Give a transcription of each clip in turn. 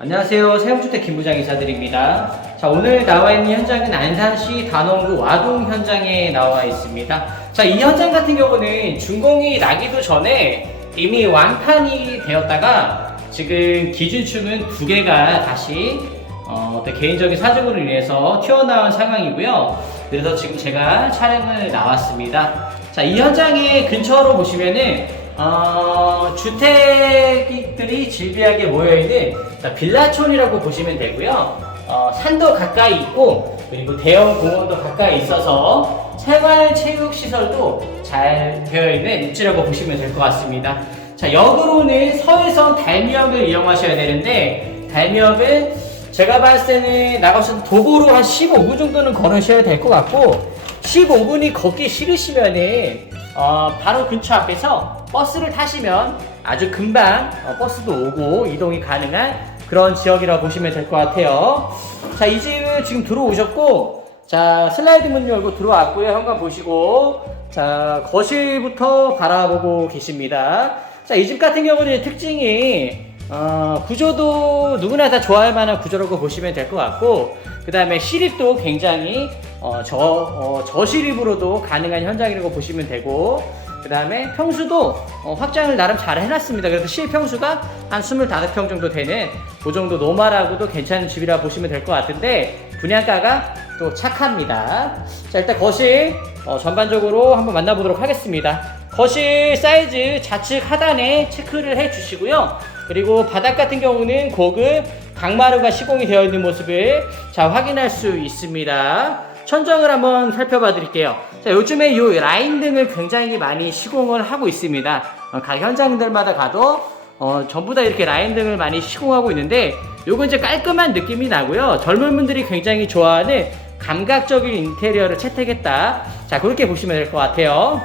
안녕하세요. 세움주택 김부장 이사드립니다. 자, 오늘 나와 있는 현장은 안산시 단원구 와동 현장에 나와 있습니다. 자, 이 현장 같은 경우는 준공이 나기도 전에 이미 완판이 되었다가 지금 기준축은 두 개가 다시 어, 떤 개인적인 사정으로 인해서 튀어나온 상황이고요. 그래서 지금 제가 촬영을 나왔습니다. 자, 이 현장의 근처로 보시면은 어, 주택들이 질비하게 모여있는 자, 빌라촌이라고 보시면 되고요. 어, 산도 가까이 있고 그리고 대형 공원도 가까이 있어서 생활 체육 시설도 잘 되어 있는 입지라고 보시면 될 것 같습니다. 자, 역으로는 서해선 달미역을 이용하셔야 되는데 달미역은 제가 봤을 때는 나가셔서 도보로 한 15분 정도는 걸으셔야 될 것 같고 15분이 걷기 싫으시면은 어, 바로 근처 앞에서 버스를 타시면 아주 금방 어, 버스도 오고 이동이 가능한 그런 지역이라고 보시면 될 것 같아요. 자, 이 집을 지금 들어오셨고, 자, 슬라이드 문 열고 들어왔고요. 현관 보시고, 자, 거실부터 바라보고 계십니다. 자, 이 집 같은 경우는 특징이, 어, 구조도 누구나 다 좋아할 만한 구조라고 보시면 될 것 같고, 그 다음에 시립도 굉장히 어, 저, 어, 저시립으로도 가능한 현장이라고 보시면 되고, 그 다음에 평수도 어, 확장을 나름 잘 해놨습니다. 그래서 실평수가 한 25평 정도 되는 그 정도 노멀하고도 괜찮은 집이라 보시면 될 것 같은데, 분양가가 또 착합니다. 자, 일단 거실 어, 전반적으로 한번 만나보도록 하겠습니다. 거실 사이즈 좌측 하단에 체크를 해 주시고요. 그리고 바닥 같은 경우는 고급 강마루가 시공이 되어 있는 모습을 자 확인할 수 있습니다. 천정을 한번 살펴봐 드릴게요. 자, 요즘에 이 라인 등을 굉장히 많이 시공을 하고 있습니다. 어, 각 현장들마다 가도 어, 전부 다 이렇게 라인 등을 많이 시공하고 있는데 요건 이제 깔끔한 느낌이 나고요. 젊은 분들이 굉장히 좋아하는 감각적인 인테리어를 채택했다. 자, 그렇게 보시면 될 것 같아요.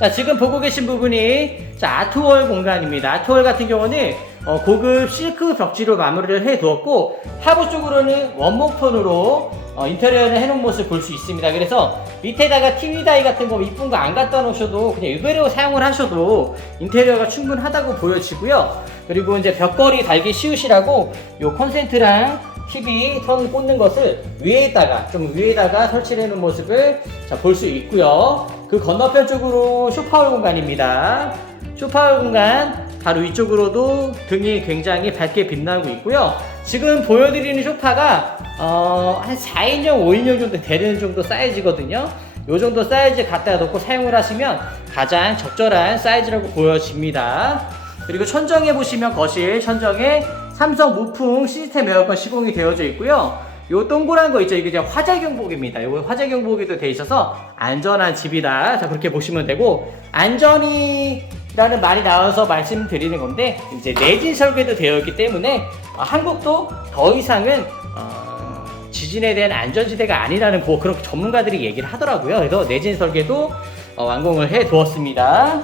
자, 지금 보고 계신 부분이 자, 아트월 공간입니다. 아트월 같은 경우는 어, 고급 실크 벽지로 마무리를 해 두었고 하부 쪽으로는 원목 톤으로 어, 인테리어를 해놓은 모습 볼 수 있습니다. 그래서 밑에다가 TV 다이 같은 거 이쁜 거 안 갖다 놓으셔도 그냥 이대로 사용을 하셔도 인테리어가 충분하다고 보여지고요. 그리고 이제 벽걸이 달기 쉬우시라고 요 콘센트랑 TV 선 꽂는 것을 위에다가 좀 위에다가 설치해 놓은 모습을 볼 수 있고요. 그 건너편 쪽으로 쇼파월 공간입니다. 쇼파월 공간 바로 위쪽으로도 등이 굉장히 밝게 빛나고 있고요. 지금 보여드리는 쇼파가 어, 한 4인용, 5인용 정도 되는 정도 사이즈거든요. 요 정도 사이즈 갖다 놓고 사용을 하시면 가장 적절한 사이즈라고 보여집니다. 그리고 천정에 보시면 거실 천정에 삼성 무풍 시스템 에어컨 시공이 되어져 있고요. 요 동그란 거 있죠? 이게 이제 화재 경보기입니다. 요거 화재 경보기도 돼 있어서 안전한 집이다. 자, 그렇게 보시면 되고 안전이 라는 말이 나와서 말씀드리는 건데 이제 내진 설계도 되어 있기 때문에 어, 한국도 더 이상은 어, 지진에 대한 안전지대가 아니라는 뭐 그런 전문가들이 얘기를 하더라고요. 그래서 내진 설계도 어, 완공을 해 두었습니다.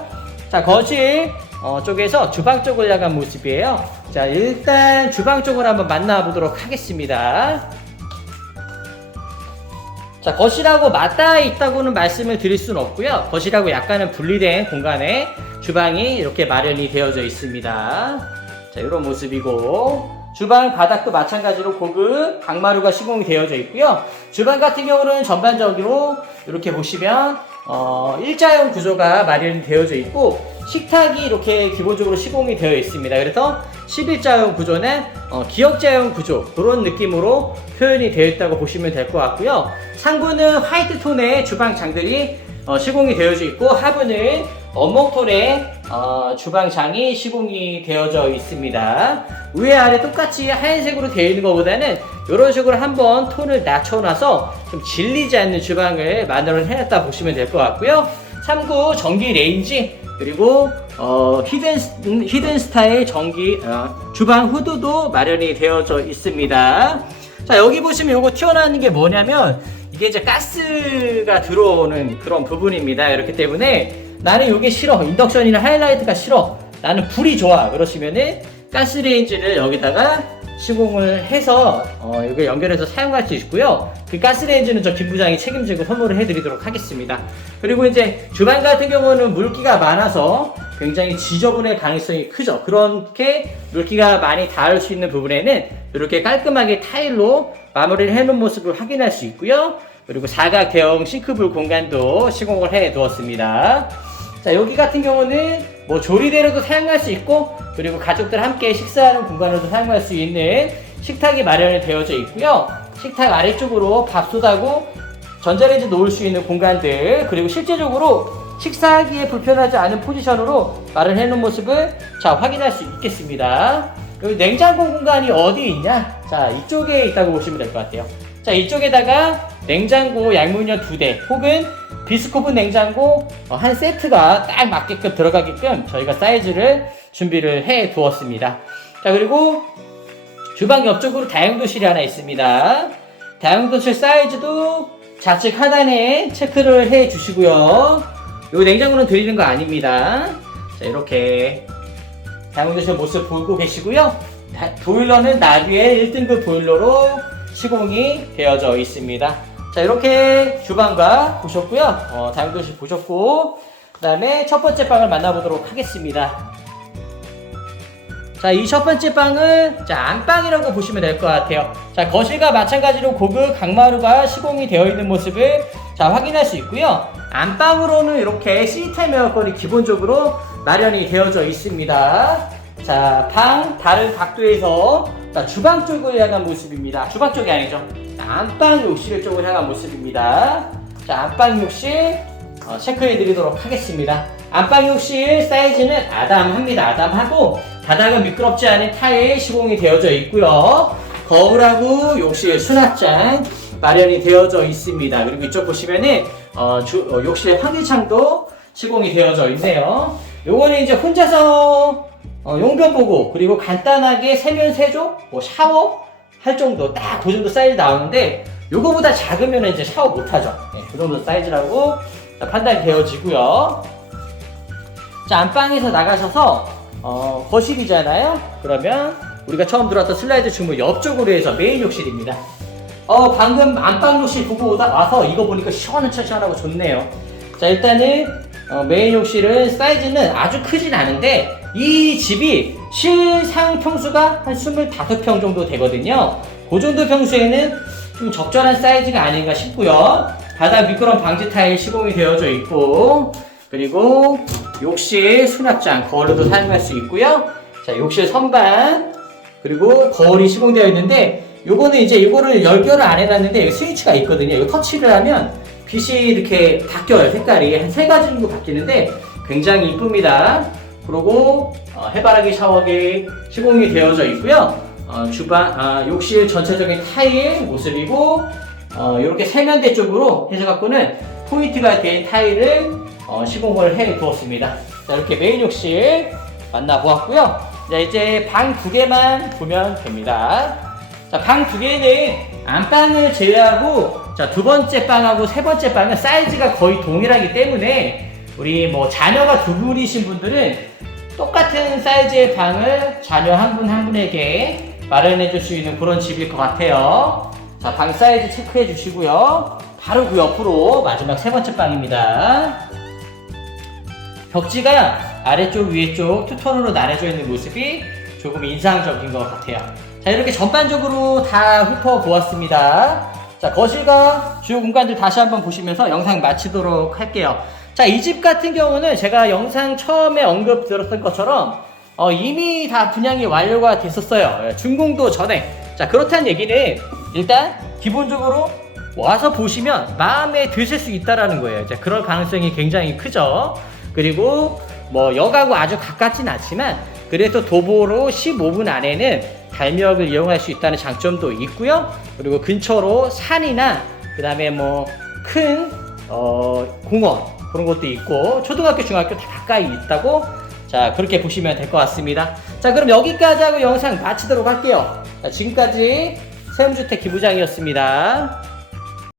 자, 거실 어, 쪽에서 주방 쪽을 향한 모습이에요. 자, 일단 주방 쪽을 한번 만나보도록 하겠습니다. 자, 거실하고 맞닿아 있다고는 말씀을 드릴 수는 없고요. 거실하고 약간은 분리된 공간에 주방이 이렇게 마련이 되어져 있습니다. 자, 이런 모습이고. 주방 바닥도 마찬가지로 고급 강마루가 시공이 되어져 있고요. 주방 같은 경우는 전반적으로 이렇게 보시면 어, 일자형 구조가 마련이 되어져 있고 식탁이 이렇게 기본적으로 시공이 되어 있습니다. 그래서 11자형 구조는 어, 기역자형 구조 그런 느낌으로 표현이 되어 있다고 보시면 될 것 같고요. 상부는 화이트 톤의 주방 장들이 어, 시공이 되어져 있고 하부는 원목 톤의 어, 주방장이 시공이 되어져 있습니다. 위에 아래 똑같이 하얀색으로 되어 있는 것보다는 이런 식으로 한번 톤을 낮춰놔서 좀 질리지 않는 주방을 만들어내놨다 보시면 될 것 같고요. 참고 전기 레인지 그리고 어, 히든, 히든 스타일 전기 어, 주방 후드도 마련이 되어져 있습니다. 자 여기 보시면 이거 튀어나오는 게 뭐냐면 이게 이제 가스가 들어오는 그런 부분입니다. 이렇기 때문에 나는 이게 싫어 인덕션이나 하이라이트가 싫어 나는 불이 좋아 그러시면은 가스레인지를 여기다가 시공을 해서 어, 이걸 연결해서 사용할 수 있고요. 그 가스레인지는 저 김부장이 책임지고 선물을 해드리도록 하겠습니다. 그리고 이제 주방 같은 경우는 물기가 많아서 굉장히 지저분할 가능성이 크죠. 그렇게 물기가 많이 닿을 수 있는 부분에는 이렇게 깔끔하게 타일로 마무리를 해놓은 모습을 확인할 수 있고요. 그리고 사각 대형 싱크볼 공간도 시공을 해 두었습니다. 자, 여기 같은 경우는 뭐 조리대로도 사용할 수 있고, 그리고 가족들 함께 식사하는 공간으로도 사용할 수 있는 식탁이 마련이 되어져 있고요. 식탁 아래쪽으로 밥솥하고 전자레인지 놓을 수 있는 공간들, 그리고 실제적으로 식사하기에 불편하지 않은 포지션으로 마련해 놓은 모습을 자, 확인할 수 있겠습니다. 여기 냉장고 공간이 어디에 있냐? 자, 이쪽에 있다고 보시면 될 것 같아요. 자, 이쪽에다가 냉장고 양문열 두 대, 혹은 비스코프 냉장고 어, 한 세트가 딱 맞게끔 들어가게끔 저희가 사이즈를 준비를 해 두었습니다. 자, 그리고 주방 옆쪽으로 다용도실이 하나 있습니다. 다용도실 사이즈도 좌측 하단에 체크를 해 주시고요. 요 냉장고는 드리는 거 아닙니다. 자, 이렇게 다용도실 모습 보고 계시고요. 다- 보일러는 나듀의 1등급 보일러로 시공이 되어져 있습니다. 자, 이렇게 주방과 보셨고요. 어, 다용도실 보셨고, 그 다음에 첫 번째 방을 만나보도록 하겠습니다. 자, 이 첫 번째 방은 자, 안방이라고 보시면 될 것 같아요. 자, 거실과 마찬가지로 고급 강마루가 시공이 되어 있는 모습을 자, 확인할 수 있고요. 안방으로는 이렇게 시스템 에어컨이 기본적으로 마련이 되어져 있습니다. 자, 방 다른 각도에서 자, 주방 쪽을 향한 모습입니다. 주방 쪽이 아니죠. 자, 안방 욕실 쪽을 향한 모습입니다. 자, 안방 욕실 어, 체크해 드리도록 하겠습니다. 안방 욕실 사이즈는 아담합니다. 아담하고 바닥은 미끄럽지 않은 타일 시공이 되어져 있고요. 거울하고 욕실 수납장 마련이 되어져 있습니다. 그리고 이쪽 보시면은 어, 주- 어, 욕실 환기창도 시공이 되어져 있네요. 요거는 이제 혼자서 어, 용변 보고 그리고 간단하게 세면 세조, 뭐 샤워 할 정도 딱 그 정도 사이즈 나오는데 요거보다 작으면 이제 샤워 못 하죠. 네, 그 정도 사이즈라고 자, 판단이 되어지고요. 자 안방에서 나가셔서 어, 거실이잖아요. 그러면 우리가 처음 들어왔던 슬라이드 주문 옆쪽으로 해서 메인 욕실입니다. 어 방금 안방 욕실 보고 오다 와서 이거 보니까 시원한 시원하고 좋네요. 자 일단은 어, 메인 욕실은 사이즈는 아주 크진 않은데 이 집이 실상 평수가 한 25평 정도 되거든요. 그 정도 평수에는 좀 적절한 사이즈가 아닌가 싶고요. 바닥 미끄럼 방지 타일 시공이 되어져 있고 그리고 욕실 수납장 거울로도 사용할 수 있고요. 자 욕실 선반 그리고 거울이 시공되어 있는데 요거는 이제 이거를 열결을 안 해놨는데 스위치가 있거든요. 이거 터치를 하면 빛이 이렇게 바뀌어요. 색깔이 한 세 가지 정도 바뀌는데 굉장히 이쁩니다. 그리고 어, 해바라기 샤워기 시공이 되어져 있고요. 어, 주방 아, 욕실 전체적인 타일 모습이고 어, 이렇게 세면대 쪽으로 해서 갖고는 포인트가 된 타일을 어, 시공을 해 두었습니다. 자, 이렇게 메인 욕실 만나보았고요. 자, 이제 방 두 개만 보면 됩니다. 자, 방 두 개는 안방을 제외하고 자, 두 번째 방하고 세 번째 방은 사이즈가 거의 동일하기 때문에 우리 뭐 자녀가 두 분이신 분들은 똑같은 사이즈의 방을 자녀 한분한 분에게 마련해 줄 수 있는 그런 집일 것 같아요. 자, 방 사이즈 체크해 주시고요. 바로 그 옆으로 마지막 세 번째 방입니다. 벽지가 아래쪽 위에쪽 투톤으로 나눠져 있는 모습이 조금 인상적인 것 같아요. 자 이렇게 전반적으로 다 훑어보았습니다. 자 거실과 주요 공간들 다시 한번 보시면서 영상 마치도록 할게요. 자 이 집 같은 경우는 제가 영상 처음에 언급 들었던 것처럼 어, 이미 다 분양이 완료가 됐었어요. 예, 준공도 전에. 자 그렇다는 얘기는 일단 기본적으로 와서 보시면 마음에 드실 수 있다라는 거예요. 이제 그럴 가능성이 굉장히 크죠. 그리고 뭐 역하고 아주 가깝진 않지만 그래도 도보로 15분 안에는 달력을 이용할 수 있다는 장점도 있고요. 그리고 근처로 산이나 그 다음에 뭐큰 어, 공원 그런 것도 있고 초등학교 중학교 다 가까이 있다고 자 그렇게 보시면 될 것 같습니다. 자 그럼 여기까지 하고 영상 마치도록 할게요. 자, 지금까지 세움주택 기부장이었습니다.